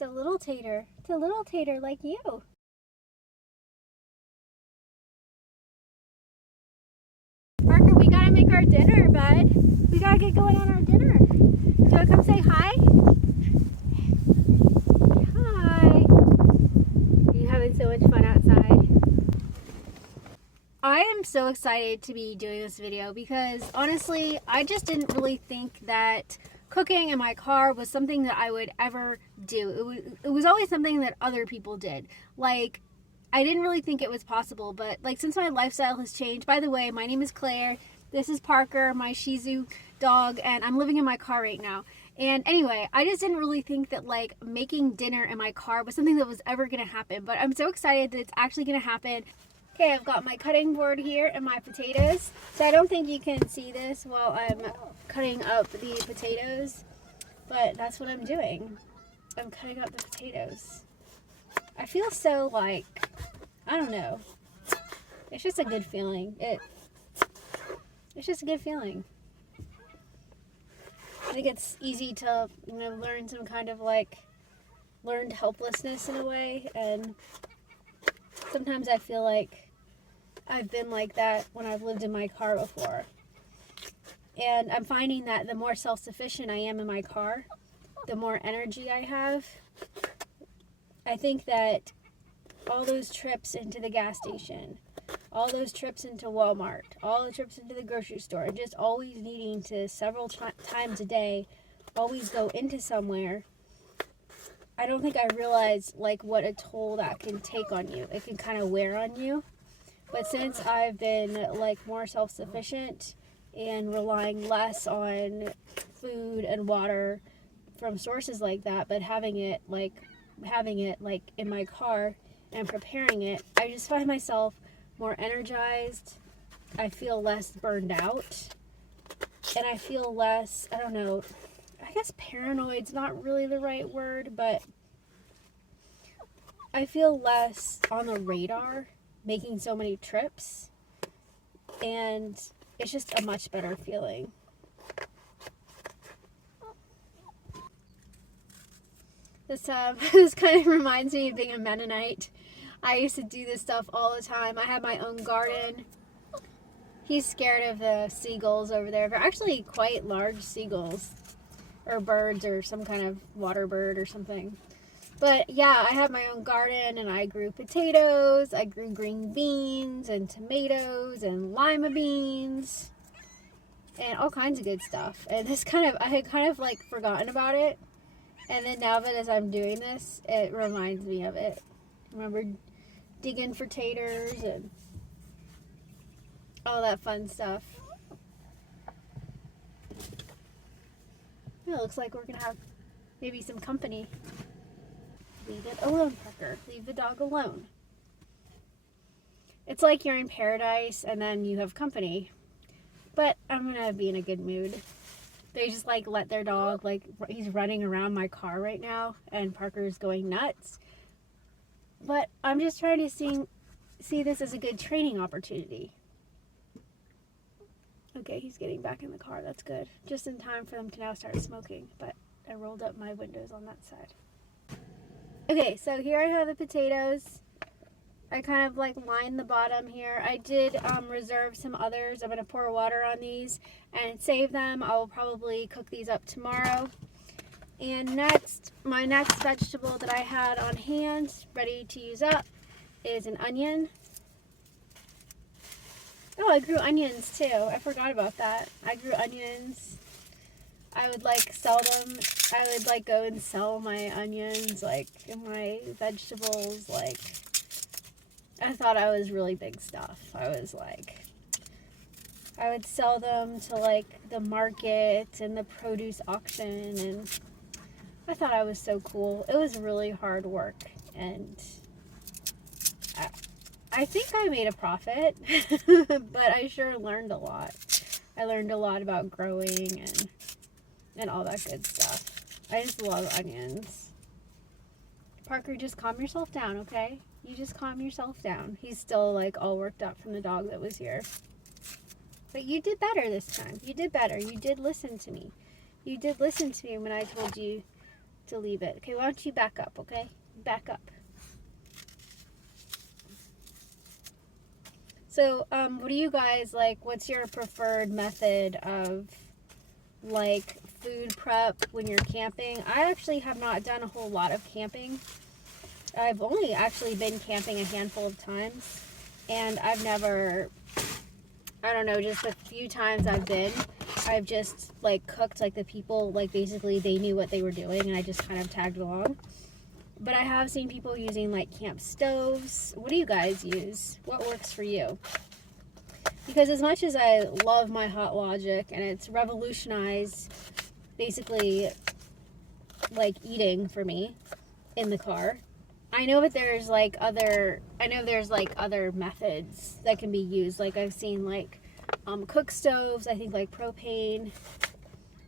It's a little tater. It's a little tater like you. Parker, we gotta make our dinner, bud. We gotta get going on our dinner. Do you wanna come say hi? Hi. You having so much fun outside? I am so excited to be doing this video because honestly, I just didn't really think that cooking in my car was something that I would ever do. It was always something that other people did. Like, I didn't really think it was possible, but like since my lifestyle has changed. By the way, my name is Claire. This is Parker, my Shih Tzu dog, and I'm living in my car right now. And anyway, I just didn't really think that like making dinner in my car was something that was ever gonna happen, but I'm so excited that it's actually gonna happen. Okay, I've got my cutting board here and my potatoes. So I don't think you can see this while I'm cutting up the potatoes, but that's what I'm doing. I'm cutting up the potatoes. I feel so like, I don't know. It's just a good feeling. It's just a good feeling. I think it's easy to, learn some kind of like learned helplessness in a way, and sometimes I feel like I've been like that when I've lived in my car before. And I'm finding that the more self-sufficient I am in my car, the more energy I have. I think that all those trips into the gas station, all those trips into Walmart, all the trips into the grocery store, and just always needing to several times a day, always go into somewhere, I don't think I realized like what a toll that can take on you. It can kind of wear on you. But since I've been like more self-sufficient and relying less on food and water from sources like that, but having it like in my car and preparing it, I just find myself more energized. I feel less burned out, and I feel less, I don't know, I guess paranoid's not really the right word, but I feel less on the radar making so many trips, and it's just a much better feeling. This kind of reminds me of being a Mennonite. I used to do this stuff all the time. I had my own garden. He's scared of the seagulls over there. They're actually quite large seagulls, or birds, or some kind of water bird or something. But yeah, I had my own garden, and I grew potatoes, I grew green beans, and tomatoes, and lima beans, and all kinds of good stuff. And I had kind of like forgotten about it. And then now that as I'm doing this, it reminds me of it. I remember digging for taters and all that fun stuff. It looks like we're gonna have maybe some company. Leave it alone, Parker. Leave the dog alone. It's like you're in paradise and then you have company. But I'm gonna be in a good mood. They just like let their dog, like he's running around my car right now and Parker's going nuts. But I'm just trying to see this as a good training opportunity. Okay, he's getting back in the car. That's good. Just in time for them to now start smoking. But I rolled up my windows on that side. Okay, so here I have the potatoes. I kind of like lined the bottom here. I did reserve some others. I'm going to pour water on these and save them. I will probably cook these up tomorrow. And next, my next vegetable that I had on hand, ready to use up, is an onion. Oh, I grew onions too. I forgot about that. I grew onions. I would like sell them. I would like go and sell my onions, like, and my vegetables, like, I thought I was really big stuff. I was like, I would sell them to like the market and the produce auction, and I thought I was so cool. It was really hard work, and I think I made a profit, but I sure learned a lot. I learned a lot about growing and all that good stuff. I just love onions. Parker, just calm yourself down, okay? You just calm yourself down. He's still like all worked up from the dog that was here. But you did better this time. You did better. You did listen to me. You did listen to me when I told you to leave it. Okay, why don't you back up, okay? Back up. So, what do you guys like? What's your preferred method of like food prep when you're camping? I actually have not done a whole lot of camping. I've only actually been camping a handful of times, and I've never, I don't know, just a few times I've just like cooked like the people, like basically they knew what they were doing and I just kind of tagged along. But I have seen people using like camp stoves. What do you guys use? What works for you? Because as much as I love my Hot Logic and it's revolutionized basically like eating for me in the car, I know that there's like other methods that can be used. Like I've seen like cook stoves, I think like propane.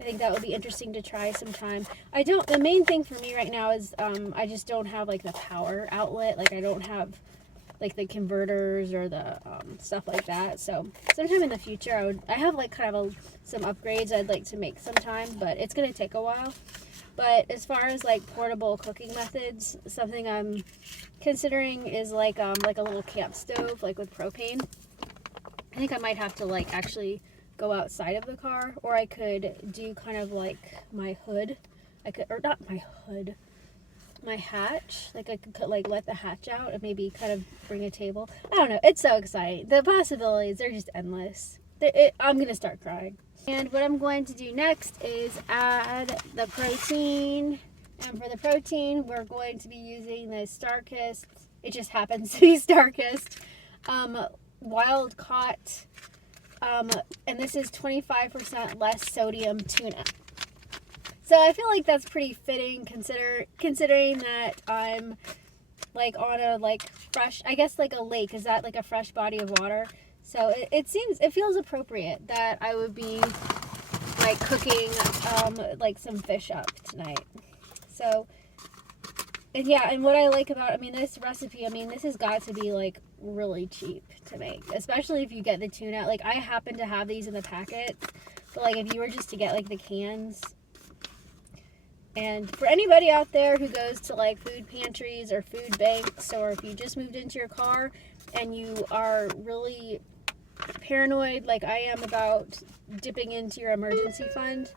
I think that would be interesting to try sometime. The main thing for me right now is I just don't have like the power outlet. Like I don't have like the converters or the stuff like that. So sometime in the future I have like kind of some upgrades I'd like to make sometime, but it's going to take a while. But as far as like portable cooking methods, something I'm considering is like a little camp stove, like with propane. I think I might have to like actually go outside of the car, or I could do kind of like my hood. My hatch. Like I could like let the hatch out and maybe kind of bring a table. I don't know. It's so exciting. The possibilities are just endless. I'm gonna start crying. And what I'm going to do next is add the protein. And for the protein, we're going to be using the Starkist. It just happens to be Starkist. Wild caught. And this is 25% less sodium tuna. So I feel like that's pretty fitting considering that I'm like on a like fresh, I guess like a lake. Is that like a fresh body of water? So it feels appropriate that I would be like cooking like some fish up tonight. So, and yeah, and what I like about, this recipe, this has got to be like really cheap to make, especially if you get the tuna. Like I happen to have these in the packet, but like if you were just to get like the cans. And for anybody out there who goes to like food pantries or food banks, or if you just moved into your car and you are really paranoid like I am about dipping into your emergency fund,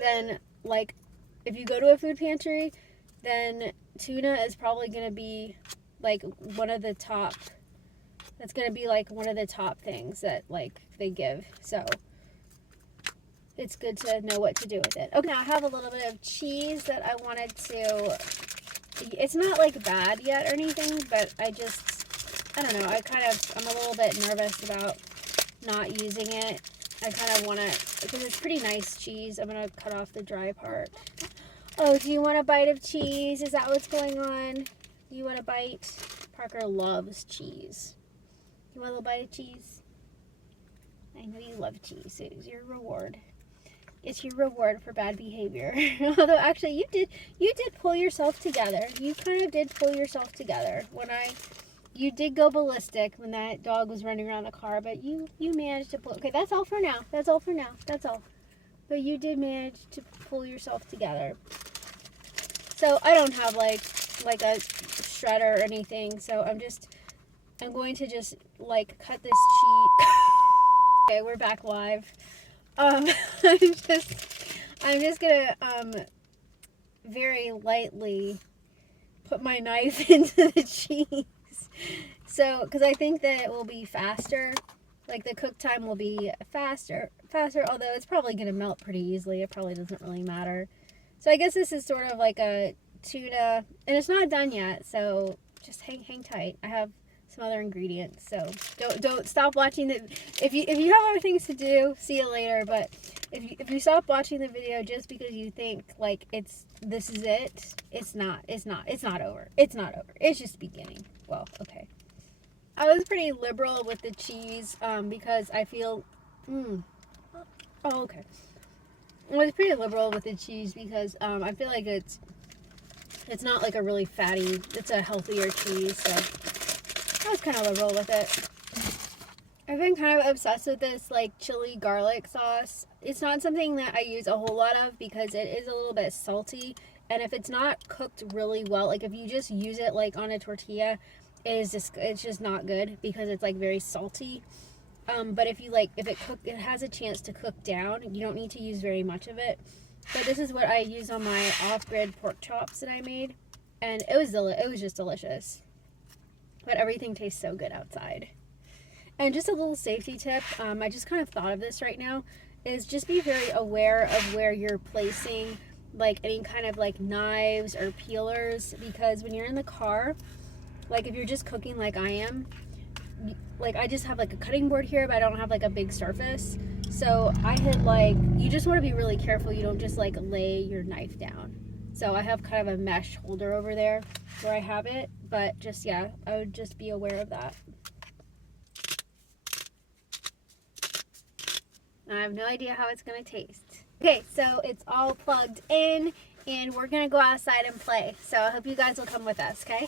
then like if you go to a food pantry, then tuna is probably going to be like one of the top things that like they give. So it's good to know what to do with it. Okay, now I have a little bit of cheese that I wanted to, it's not like bad yet or anything, but I don't know, I'm a little bit nervous about not using it. I kind of want to, because it's pretty nice cheese. I'm going to cut off the dry part. Oh, do you want a bite of cheese? Is that what's going on? You want a bite? Parker loves cheese. You want a little bite of cheese? I know you love cheese. It is your reward. It's your reward for bad behavior. Although actually you did pull yourself together. You kind of did pull yourself together you did go ballistic when that dog was running around the car, but you managed to pull. Okay, that's all for now. That's all. But you did manage to pull yourself together. So I don't have like a shredder or anything. So I'm going to just like cut this cheese. Okay, we're back live. I'm just gonna very lightly put my knife into the cheese. So, because I think that it will be faster, like the cook time will be faster, although it's probably going to melt pretty easily. It probably doesn't really matter. So I guess this is sort of like a tuna, and it's not done yet, so just hang tight. I have some other ingredients, so don't stop watching if you have other things to do, see you later. But if you stop watching the video just because you think like this is it, it's not over. It's not over. It's just beginning. Well, okay. I was pretty liberal with the cheese because I feel oh, okay. I was pretty liberal with the cheese because I feel like it's not like a really fatty, it's a healthier cheese, so I was kind of liberal with it. I've been kind of obsessed with this like chili garlic sauce. It's not something that I use a whole lot of because it is a little bit salty, and if it's not cooked really well, like if you just use it like on a tortilla, it's just not good because it's like very salty. But if it has a chance to cook down, you don't need to use very much of it. But this is what I use on my off-grid pork chops that I made, and it was just delicious. But everything tastes so good outside. And just a little safety tip, I just kind of thought of this right now, is just be very aware of where you're placing like any kind of like knives or peelers, because when you're in the car, like if you're just cooking like I am, like I just have like a cutting board here, but I don't have like a big surface. So I had like, you just want to be really careful you don't just like lay your knife down. So I have kind of a mesh holder over there where I have it, but just, yeah, I would just be aware of that. I have no idea how it's going to taste. Okay, so it's all plugged in, and we're going to go outside and play. So I hope you guys will come with us, okay?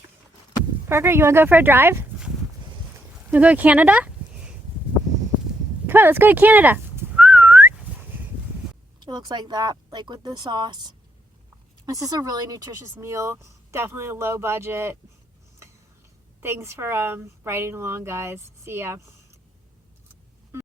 Parker, you want to go for a drive? You want to go to Canada? Come on, let's go to Canada. It looks like that, like with the sauce. This is a really nutritious meal. Definitely low budget. Thanks for riding along, guys. See ya.